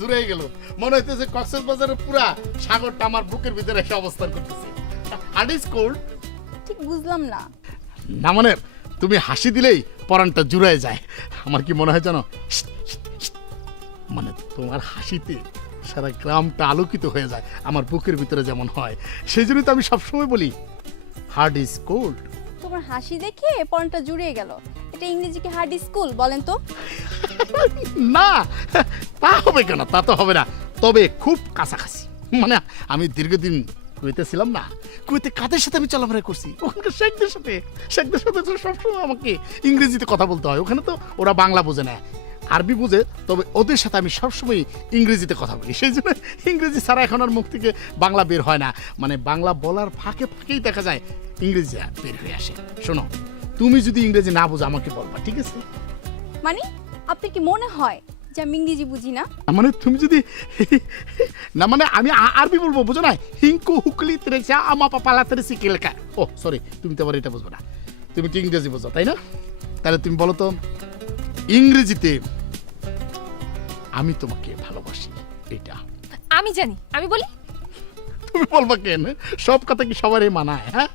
জুড়ে গেল। মনে হইতেছে কক্সেস বাজারের পুরা সাগরটা আমার বুকের ভিতরে এসে অবস্থান করতেছে। Heart is cold? ঠিক বুঝলাম না। না মানে তুমি হাসি দিলেই পরানটা জুড়ে যায়। আমার কি মনে হয় জানো? মানে তোমার হাসিতে সারা গ্রামটা আলোকিত হয়ে যায় আমার বুকের ভিতরে যেমন হয়। সেই জন্যই তো আমি সবসময় বলি হার্ড ইজ কোল্ড। তোমার হাসি দেখে পরনটা জুড়িয়ে গেল। এটা ইংরেজি কি হার্ড স্কুল বলেন তো। না হবে কেন? তা তো হবে না। তবে খুব কাছাকাছি। মানে আমি দীর্ঘদিন কুয়েতে ছিলাম না। কুয়েতে কাদের সাথে আমি চলাফেরা করছি? ওখানকার শেখদের সাথে। শেখদের সাথে তো সবসময় আমাকে ইংরেজিতে কথা বলতে হয়। ওখানে তো ওরা বাংলা বোঝে না। আরবি বুঝে, তবে ওদের সাথে আমি সবসময় ইংরেজিতে কথা বলি। সেই জন্য ইংরেজি ছাড়া এখন আর মুখ থেকে বাংলা বের হয় না। মানে বাংলা বলার ফাঁকে ফাঁকেই দেখা যায় ইংরেজি বের হয়ে আসে। শোনো, তুমি যদি ইংরেজি না বুঝো, আমাকে বলবা, ঠিক আছে? মানে আপনার কি মনে হয় যে আমি ইংরেজি বুঝি না। মানে তুমি যদি না মানে আমি আরবি বলব বুঝো না হিংকু হুকলি তেরেছা আমা পাপালা তেরেসি কেলেকা ও সরি তুমি তো আবার এটা বুঝবে না। তুমি তো ইংরেজি বোঝো তাই না? তাহলে তুমি বলো তো ইংরেজিতে আমি তোমাকে ভালোবাসি এটা। আমি জানি আমি বলি? তুমি বলবা কেন? সব কথা কি সবারই মানায় হ্যাঁ?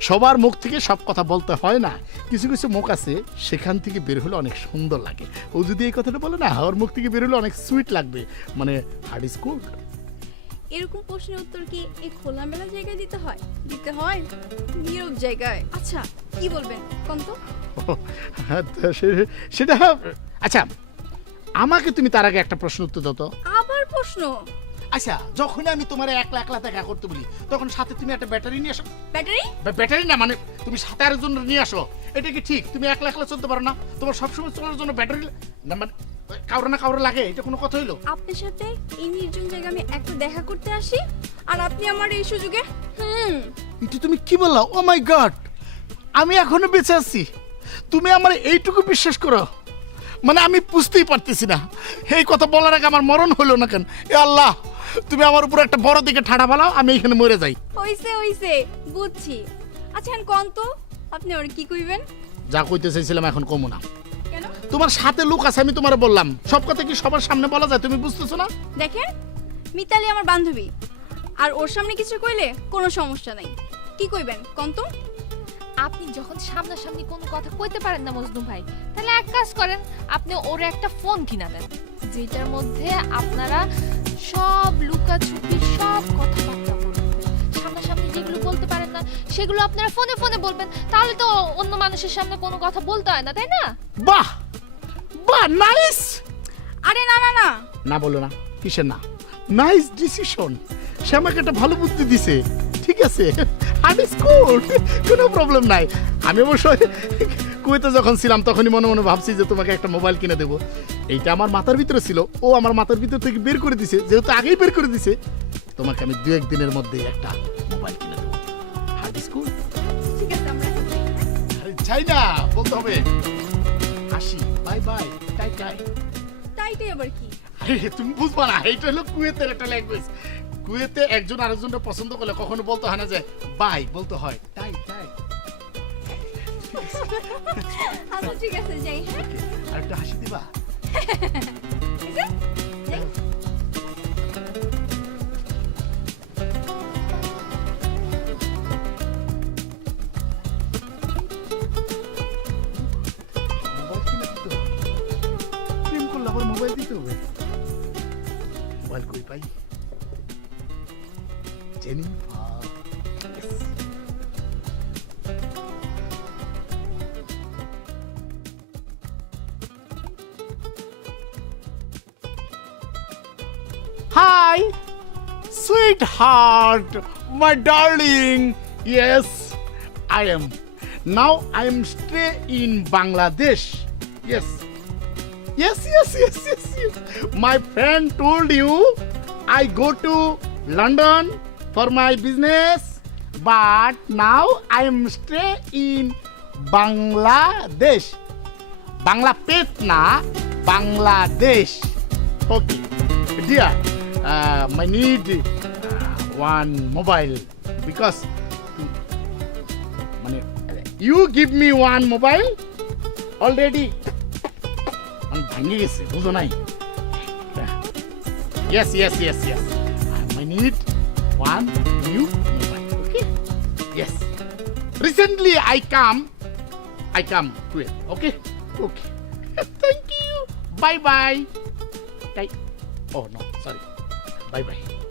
সবার মুখ থেকে সব কথা বলতে হয় না। কিছু কিছু মুখ আছে সেখান থেকে বের হলে অনেক সুন্দর লাগে। ও যদি এই কথাটা বলে না ওর মুখ থেকে বের হলে অনেক সুইট লাগবে। মানে হার্ড ইজ গুড এরকম প্রশ্নের উত্তর কি এই খোলামেলা জায়গায় দিতে হয়? দিতে হয়? নীরব জায়গায়। আচ্ছা কি বলবেন কোন তো সে- সেটা আচ্ছা আমাকে তুমি তার আগে একটা প্রশ্ন উত্তর দাও তো। আবার প্রশ্ন? আচ্ছা যখন আমি তোমার একলা একলা দেখা করতে বলি তখন সাথে তুমি একটা ব্যাটারি নিয়ে আসো। ব্যাটারি? ব্যাটারি না মানে তুমি সাথে আরেকজন নিয়ে আসো। এটা কি ঠিক? তুমি একলা একলা চলতে পারো না। তোমার সবসময় চলার জন্য ব্যাটারি না মানে কারও না কারও লাগে এটা কোনো কথা হইল? আপনার সাথে এই নির্জন জায়গায় আমি একটা দেখা করতে আসি আর আপনি আমার এই সুযোগে হুম। এটা তুমি কি বললা? ও মাই গড আমি এখনও বেঁচে আছি। তুমি আমার এইটুকু বিশ্বাস করো। মানে আমি বুঝতেই পারতেছি না। এই কথা বলার আগে আমার মরণ হলো না কেন? এ আল্লাহ! তুমি আমার উপর একটা বড় দিকে ঠাড়া বালাও আমি এখানে মরে যাই। হইছে হইছে বুঝছি। আচ্ছা এখন কোন তো? আপনি ওর কি কইবেন? যা কইতে চাইছিলাম এখন কমু না। কেন? তোমার সাথে লোক আছে আমি তোমার বললাম। সব কথা কি সবার সামনে বলা যায় তুমি বুঝতেছো না? দেখেন মিতালি আমার বান্ধবী। আর ওর সামনে কিছু কইলে কোনো সমস্যা নাই। কি কইবেন কোন তো? আপনি যখন সামনাসামনি কোনো কথা কইতে পারেন না মজনু ভাই তাহলে এক কাজ করেন আপনি ওর একটা ফোন কিনা দেন। যেটার মধ্যে আপনারা সব লুকাছুপি সব কথাবার্তা বলবেন সামনাসামনি যেগুলো বলতে পারেন না সেগুলো আপনারা ফোনে ফোনে বলবেন তাহলে তো অন্য মানুষের সামনে কোনো কথা বলতে হয় না তাই না? বাহ! বাহ নাইস আরে না না না। না বলো না কিসের না? নাইস ডিসিশন সে আমাকে একটা ভালো বুদ্ধি দিছে। ঠিক আছে। ইজ গুড কোনো প্রবলেম নাই। আমি অবশ্য কুয়েতে যখন ছিলাম তখনই মনে মনে ভাবছি যে তোমাকে একটা মোবাইল কিনে দেবো। এইটা আমার মাথার ভিতরে ছিল। ও আমার মাথার ভিতর থেকে বের করে দিছে। যেহেতু আগেই বের করে দিছে তোমাকে আমি দু একদিনের মধ্যে একটা মোবাইল কিনে দেবো। হার্ড? আরে যাই না বলতে হবে। আসি বাই বাই টাই টাই। তাইটাই আবার কি? আরে তুমি বুঝবা না এটা হলো কুয়েতের একটা ল্যাঙ্গুয়েজ কুয়েতে একজন আরেকজনকে পছন্দ করলে কখনো বলতে হয় না যে বাই বলতে হয় তাই আচ্ছা ঠিক আছে যাই হ্যাঁ। আর একটা হাসি দিবা? ঠিক আছে? যাই mobile Hi, sweetheart, my darling. Yes, I am. Now I am stay in Bangladesh. Yes. Yes, yes, yes, yes, yes. My friend told you I go to London for my business, but now I am stay in Bangladesh. Bangladesh na Bangladesh. Okay, dear Dear my need one mobile because মানে you give me one mobile already মানে ভাঙে গেছে বুঝো নাই Yes, yes, yes, yes. I need one new mobile. Okay? Yes. Recently I come. I come to it. Okay? Okay. Thank you. Bye bye. Bye. Oh no, sorry. Bay bay.